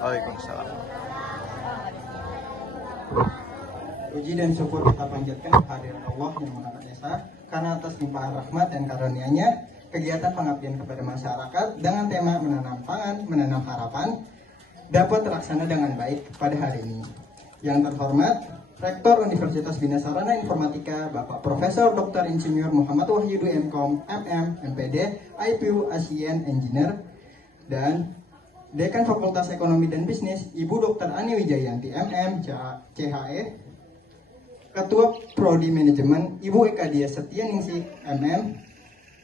Waalaikumsalam. Puji dan syukur kita panjatkan kehadiran Allah yang Maha Esa, karena atas limpahan rahmat dan karunia-Nya, kegiatan pengabdian kepada masyarakat dengan tema menanam pangan, menanam harapan dapat terlaksana dengan baik pada hari ini. Yang terhormat, Rektor Universitas Bina Sarana Informatika, Bapak Profesor Dr. Insinyur Muhammad Wahyudu MKom, MM, MPD, IPU, ASEAN Engineer, dan Dekan Fakultas Ekonomi dan Bisnis, Ibu Dr. Ani Wijayanti, MM, CHE, Ketua Prodi Manajemen, Ibu Eka Dia Setianingsih, MM,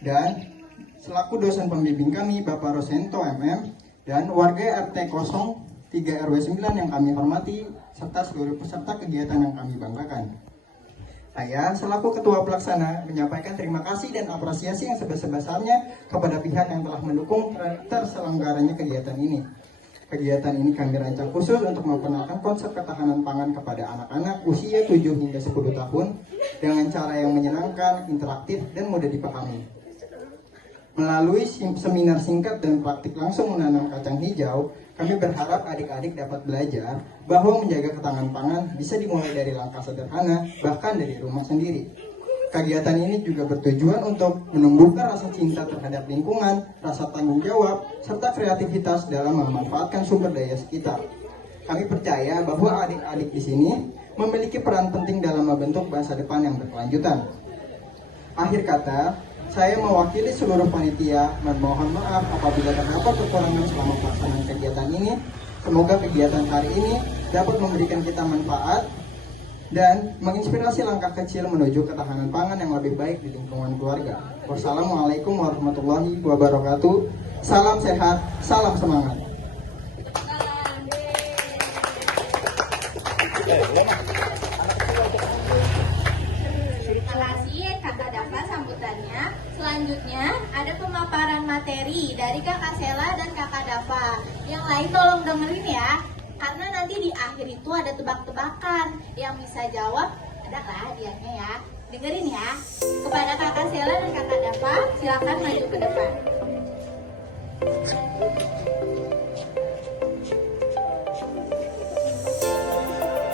dan selaku dosen pembimbing kami, Bapak Rosento, MM, dan warga RT 03 RW 9 yang kami hormati, serta seluruh peserta kegiatan yang kami banggakan. Saya selaku Ketua Pelaksana menyampaikan terima kasih dan apresiasi yang sebesar-besarnya kepada pihak yang telah mendukung terselenggaranya kegiatan ini. Kegiatan ini kami rancang khusus untuk memperkenalkan konsep ketahanan pangan kepada anak-anak usia 7 hingga 10 tahun dengan cara yang menyenangkan, interaktif, dan mudah dipahami. Melalui seminar singkat dan praktik langsung menanam kacang hijau, kami berharap adik-adik dapat belajar bahwa menjaga ketahanan pangan bisa dimulai dari langkah sederhana, bahkan dari rumah sendiri. Kegiatan ini juga bertujuan untuk menumbuhkan rasa cinta terhadap lingkungan, rasa tanggung jawab, serta kreativitas dalam memanfaatkan sumber daya sekitar. Kami percaya bahwa adik-adik di sini memiliki peran penting dalam membentuk masa depan yang berkelanjutan. Akhir kata, saya mewakili seluruh panitia memohon maaf apabila terdapat kekurangan selama pelaksanaan kegiatan ini. Semoga kegiatan hari ini dapat memberikan kita manfaat dan menginspirasi langkah kecil menuju ketahanan pangan yang lebih baik di lingkungan keluarga. Wassalamualaikum warahmatullahi wabarakatuh. Salam sehat, salam semangat. Terima kasih Kakak Dafa sambutannya. Selanjutnya ada pemaparan materi dari Kakak Sela dan Kakak Dafa. Yang lain tolong dengerin ya, karena nanti di akhir itu ada tebak-tebakan. Yang bisa jawab ada lah hadiahnya ya. Dengerin ya. Kepada Kakak Sela dan Kakak Dafa, silakan maju ke depan.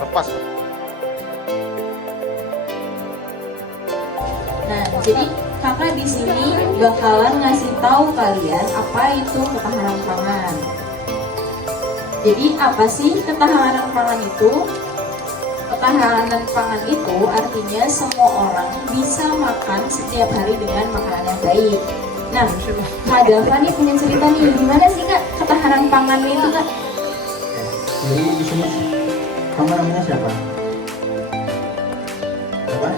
Lepas. Nah, jadi kakak di sini bakalan ngasih tahu kalian apa itu ketahanan pangan. Jadi apa sih ketahanan pangan itu? Ketahanan pangan itu artinya semua orang bisa makan setiap hari dengan makanan yang baik. Nah, Kak Dafa nih punya cerita nih, gimana sih Kak ketahanan pangan itu Kak? Jadi di sini kamu namanya siapa? Siapa?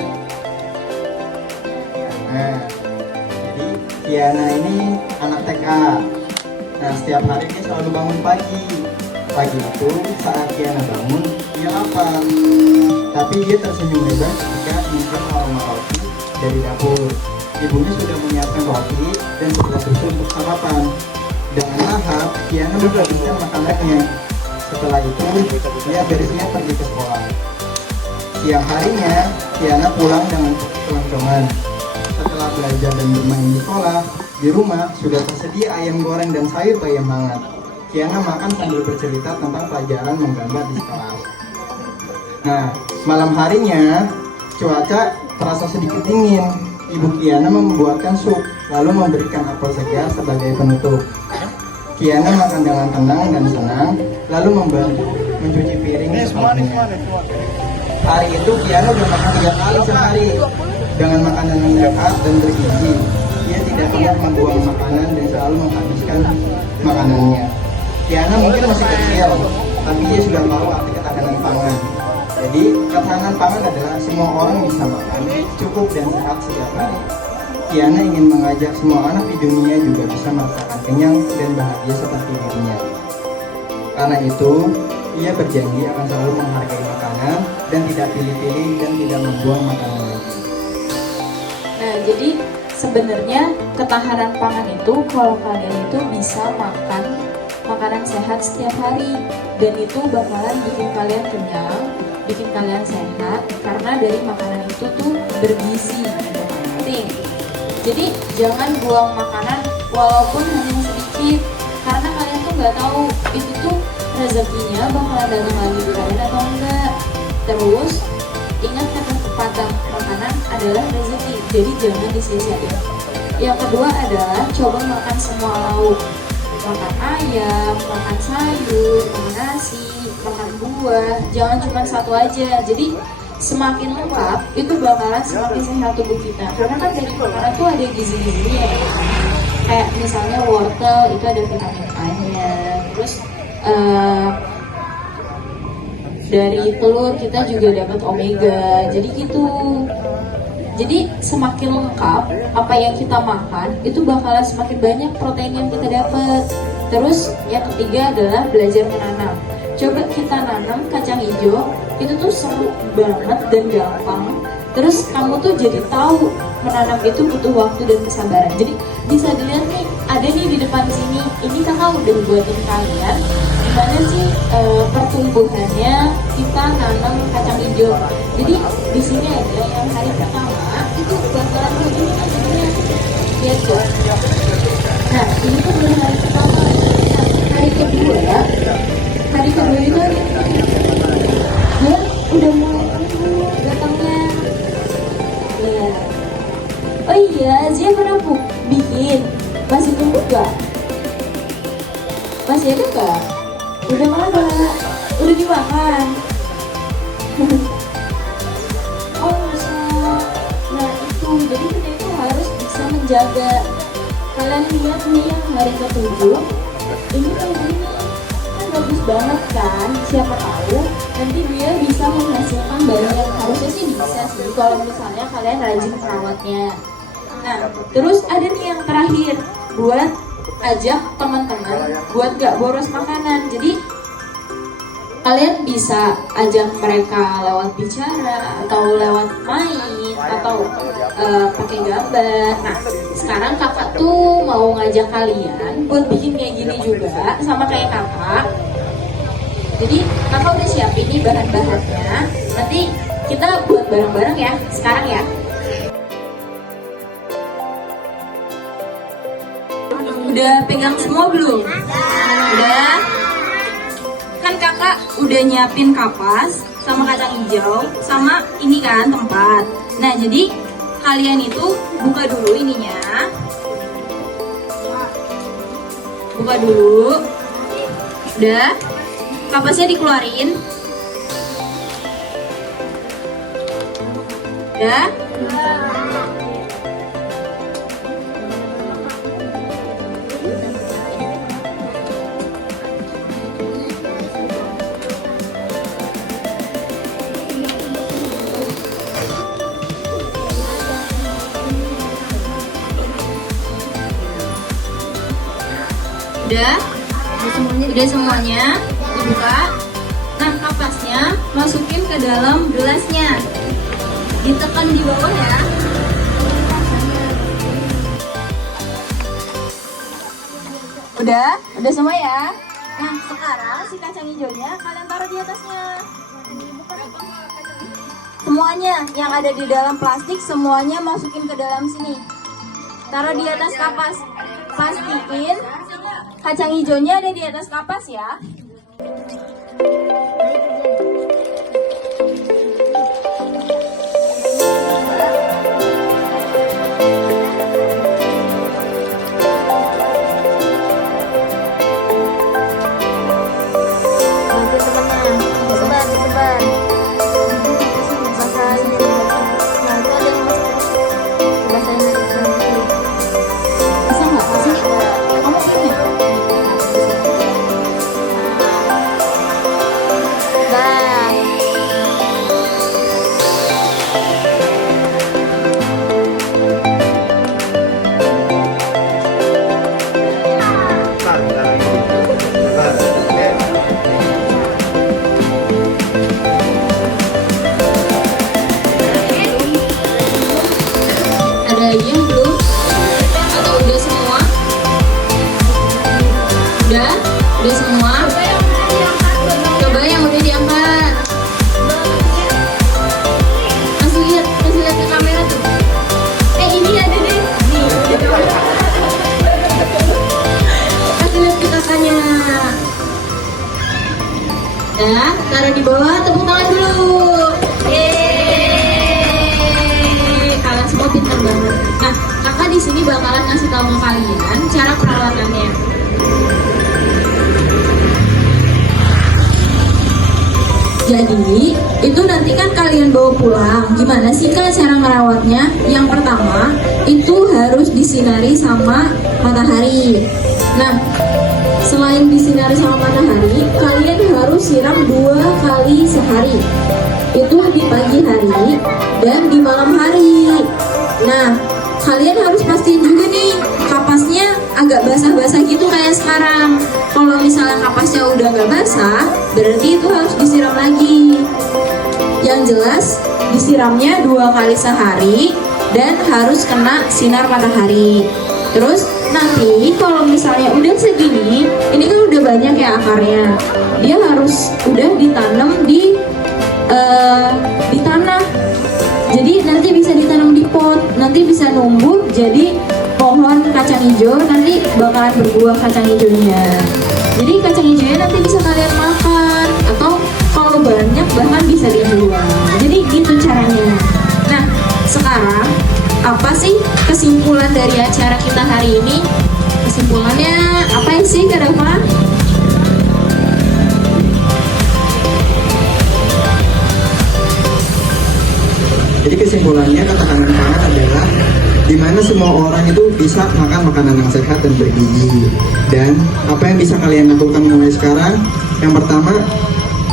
Nah, jadi Kiana ini anak TK. Nah, setiap hari dia selalu bangun pagi. Pagi itu saat Kiana bangun, dia lapar. Tapi dia tersenyum lebar ketika mencium aroma roti dari dapur. Ibunya sudah menyiapkan roti dan sebelah susu untuk sarapan. Dengan lahap, Kiana menghabiskan makanannya. Setelah itu, dia beresnya pergi ke sekolah. Siang harinya, Kiana pulang dengan kelangsungan. Setelah belajar dan bermain di sekolah, di rumah sudah tersedia ayam goreng dan sayur bayam hangat. Kiana makan sambil bercerita tentang pelajaran menggambar di kelas. Nah, malam harinya, cuaca terasa sedikit dingin. Ibu Kiana membuatkan sup, lalu memberikan apel segar sebagai penutup. Kiana makan dengan tenang dan senang, lalu membantu mencuci piring semuanya. Hari itu Kiana sudah makan 3 kali sehari dengan makanan yang sehat dan bergizi. Dia tidak pernah membuang makanan dan selalu menghabiskan makanannya. Kiana mungkin masih kecil, tapi dia sudah tahu arti ketahanan pangan. Jadi ketahanan pangan adalah semua orang bisa makan cukup dan sehat setiap hari. Kiana ingin mengajak semua anak di dunia juga bisa merasakan kenyang dan bahagia seperti dirinya. Karena itu, ia berjanji akan selalu menghargai makanan dan tidak pilih-pilih dan tidak membuang makanan lagi. Nah, jadi sebenarnya ketahanan pangan itu kalau kalian itu bisa makan makanan sehat setiap hari, dan itu bakalan bikin kalian kenyang, bikin kalian sehat, karena dari makanan itu tuh bergizi, penting. Jadi jangan buang makanan walaupun hanya sedikit, karena kalian tuh nggak tahu itu tuh rezekinya bakalan datang lagi di kalian atau enggak. Terus ingat kata pepatah, makanan adalah rezeki, jadi jangan disia-siain. Yang kedua adalah coba makan semua lauk, makan ayam, makan sayur, makan nasi, makan buah, jangan cuma satu aja. Jadi semakin lengkap itu bakalan semakin sehat tubuh kita, karena kan dari makanan tuh ada gizi-gizinya ya. Kayak misalnya wortel itu ada vitamin A-nya, terus dari telur kita juga dapat omega, jadi gitu. Jadi semakin lengkap apa yang kita makan itu bakalan semakin banyak protein yang kita dapat. Terus yang ketiga adalah belajar menanam. Coba kita nanam kacang hijau, itu tuh seru banget dan gampang. Terus kamu tuh jadi tahu menanam itu butuh waktu dan kesabaran. Jadi bisa dilihat nih, ada nih di depan sini. Ini kakak udah buatin kalian gimana sih pertumbuhannya kita nanam kacang hijau. Jadi di sini ada yang hari pertama itu bakalan begini hasilnya. Lihat tuh. Nah ini tuh baru hari pertama. Nah, hari kedua itu dia udah mulai tumbuh batangnya. Iya. Oh iya, Zia pernah bikin. Masih tumbuh gak? Masih ada gak? Udah mana? Udah dimakan? Oh bisa. Nah itu, jadi kita itu harus bisa menjaga. Kalian lihat nih yang hari ke-7, ini kayak gini kan bagus banget kan. Siapa tahu nanti dia bisa menghasilkan banyak. Harusnya sih bisa sih kalau misalnya kalian rajin merawatnya. Nah terus ada nih yang terakhir, buat ajak teman-teman buat gak boros makanan. Jadi kalian bisa ajak mereka lewat bicara atau lewat main atau pakai gambar. Nah sekarang kakak tuh mau ngajak kalian buat bikin kayak gini juga sama kayak kakak. Jadi kakak udah siapin nih bahan-bahannya. Nanti kita buat bareng-bareng ya sekarang ya. Udah pegang semua belum? Udah? Kan kakak udah nyiapin kapas sama kacang hijau sama ini kan tempat. Nah jadi kalian itu buka dulu ininya. Buka dulu. Udah? Kapasnya dikeluarin. Udah? Udah semuanya dibuka. Nah kapasnya masukin ke dalam gelasnya, ditekan di bawah ya. Udah semua ya. Nah sekarang si kacang hijaunya kalian taruh di atasnya. Semuanya yang ada di dalam plastik semuanya masukin ke dalam sini. Taruh di atas kapas. Pastiin kacang hijaunya ada di atas kapas ya. Ya, taruh di bawah, tepuk tangan dulu. Yeay, kalian semua pintar banget. Nah, kakak di sini bakalan ngasih tahu ke kalian cara perawatannya. Jadi, itu nanti kan kalian bawa pulang. Gimana sih kak cara merawatnya? Yang pertama, itu harus disinari sama matahari. Nah, selain disinari sama matahari, kalian harus siram 2 kali sehari. Itu di pagi hari dan di malam hari. Nah, kalian harus pastiin juga nih kapasnya agak basah-basah gitu kayak sekarang. Kalau misalnya kapasnya udah nggak basah, berarti itu harus disiram lagi. Yang jelas disiramnya 2 kali sehari dan harus kena sinar matahari. Terus nanti kalau misalnya udah segini, ini kan udah banyak ya akarnya, dia harus udah ditanam di tanah. Jadi nanti bisa ditanam di pot, nanti bisa numbuh jadi pohon kacang hijau, nanti bakalan berbuah kacang hijaunya. Jadi kacang hijaunya nanti bisa kalian makan, atau kalau banyak bahkan bisa dijual. Jadi gitu caranya. Nah, sekarang apa sih kesimpulan dari acara kita hari ini? Kesimpulannya apa sih Kak Dava? Jadi kesimpulannya ketahanan pangan adalah di mana semua orang itu bisa makan makanan yang sehat dan bergizi. Dan apa yang bisa kalian lakukan mulai sekarang? Yang pertama,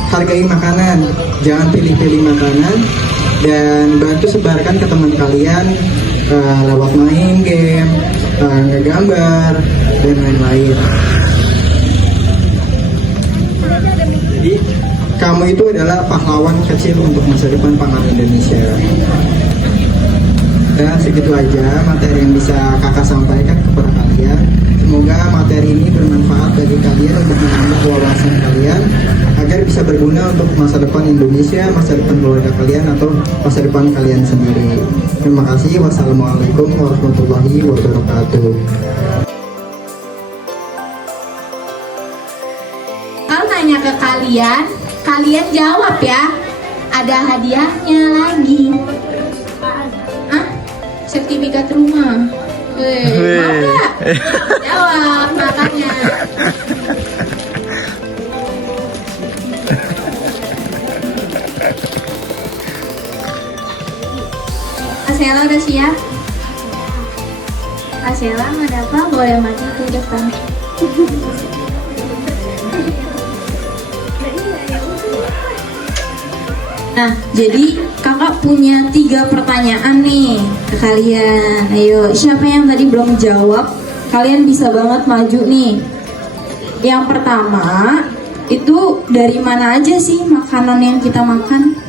hargai makanan, jangan pilih-pilih makanan, dan bantu sebarkan ke teman kalian lewat main game, ngegambar, dan lain-lain. Jadi kamu itu adalah pahlawan kecil untuk masa depan pangan Indonesia. Dan segitu aja materi yang bisa kakak sampaikan kepada kalian. Semoga materi ini bermanfaat bagi kalian untuk menambah wawasan kalian agar bisa berguna untuk masa depan Indonesia, masa depan keluarga kalian, atau masa depan kalian sendiri. Terima kasih. Wassalamualaikum warahmatullahi wabarakatuh. Kalau nanya ke kalian, kalian jawab ya. Ada hadiahnya lagi. Hah? Sertifikat rumah. Mau nggak? Jawab makanya. Asela udah siap? Asela mau dapat boleh maju ke depan. Nah, jadi kakak punya 3 pertanyaan nih ke kalian. Ayo, siapa yang tadi belum jawab? Kalian bisa banget maju nih. Yang pertama, itu dari mana aja sih makanan yang kita makan?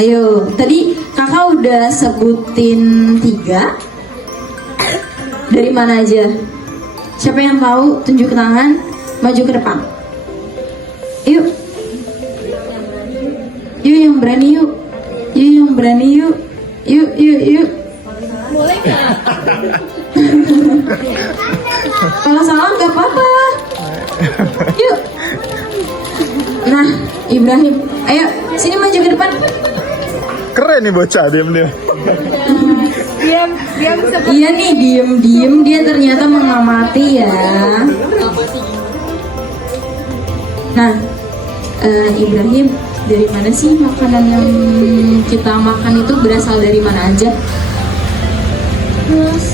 Ayo, tadi kakak udah sebutin 3. Dari mana aja? Siapa yang tahu? Tunjuk tangan, maju ke depan. Yuk. Yuk yang berani yuk. Yuk yang berani yuk. Yuk. Boleh nggak? Kalau salah nggak apa-apa. Yuk. Nah, Ibrahim, ayo sini maju ke depan. Keren nih bocah diam dia. Iya nih, diem dia ternyata mengamati ya. Nah, Ibrahim, dari mana sih makanan yang kita makan itu berasal dari mana aja? Terus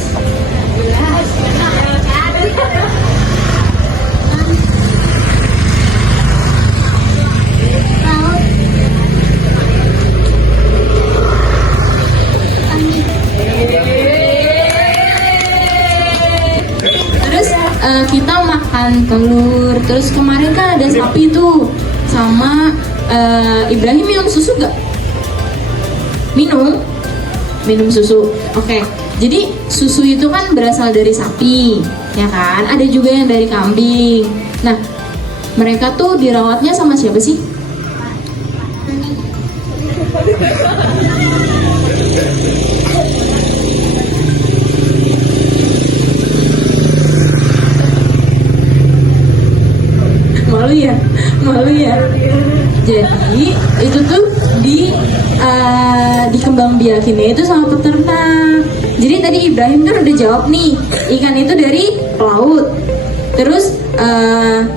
kita makan telur. Terus kemarin kan ada sapi tuh sama Ibrahim minum susu gak? Minum susu. Oke. Jadi susu itu kan berasal dari sapi, ya kan? Ada juga yang dari kambing. Nah, mereka tuh dirawatnya sama siapa sih? Malu malu ya, malu ya. Jadi itu tuh dikembangbiakinnya itu sama peternak. Jadi tadi Ibrahim kan udah jawab nih, ikan itu dari pelaut. Terus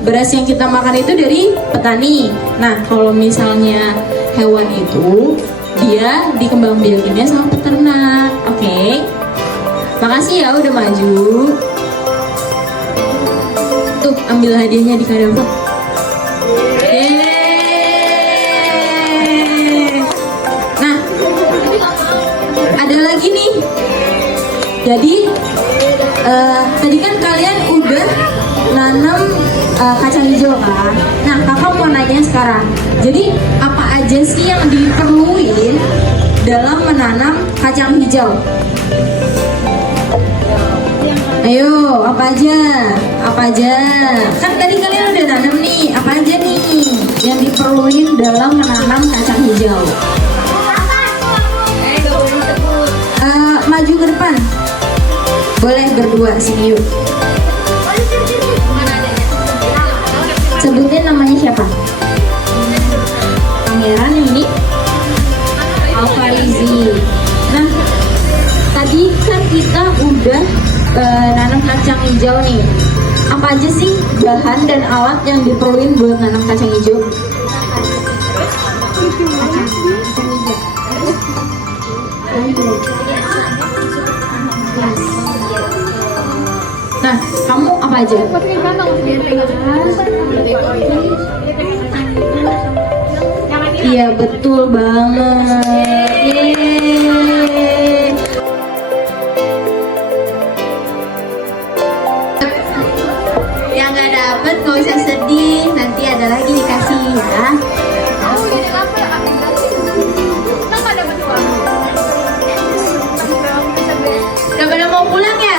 beras yang kita makan itu dari petani. Nah, kalau misalnya hewan itu dia dikembangbiakinnya sama peternak. Oke. Makasih ya udah maju. Tuh, ambil hadiahnya di Kadafa. Yeay. Nah, ada lagi nih. Jadi tadi kan kalian udah nanam kacang hijau kan? Nah, kakak mau nanya sekarang. Jadi apa aja sih yang diperluin dalam menanam kacang hijau? Ayo, apa aja? Apa aja? Kan tadi kalian udah nanam nih. Apa aja nih yang diperluin dalam menanam kacang hijau? Maju ke depan. Boleh berdua sini yuk. Sebutin namanya siapa? Pangeran ini Alfarizi. Nah, tadi kan kita udah nanam kacang hijau nih. Apa aja sih bahan dan alat yang diperluin buat nanam kacang hijau? Nah, kamu apa aja? Iya, betul banget. Yeay. Yang nggak dapet nggak usah sedih, nanti ada lagi dikasih ya. Udah pada mau pulang ya?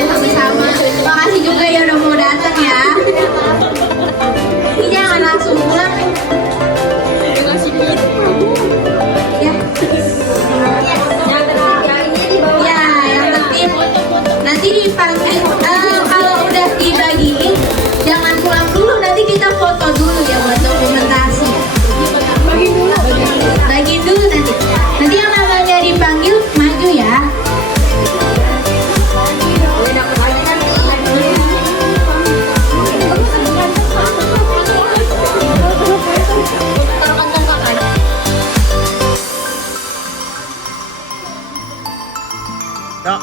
Sama-sama. Makasih juga ya udah mau datang ya. Ini jangan langsung pulang. Ya. Ya, yang tertib. Nanti dipanggil. Kalau udah dibagiin, jangan pulang dulu. Nanti kita foto dulu ya buat dokumentasi. Bagiin dulu nanti. Nanti yang namanya dipanggil maju ya. Ya.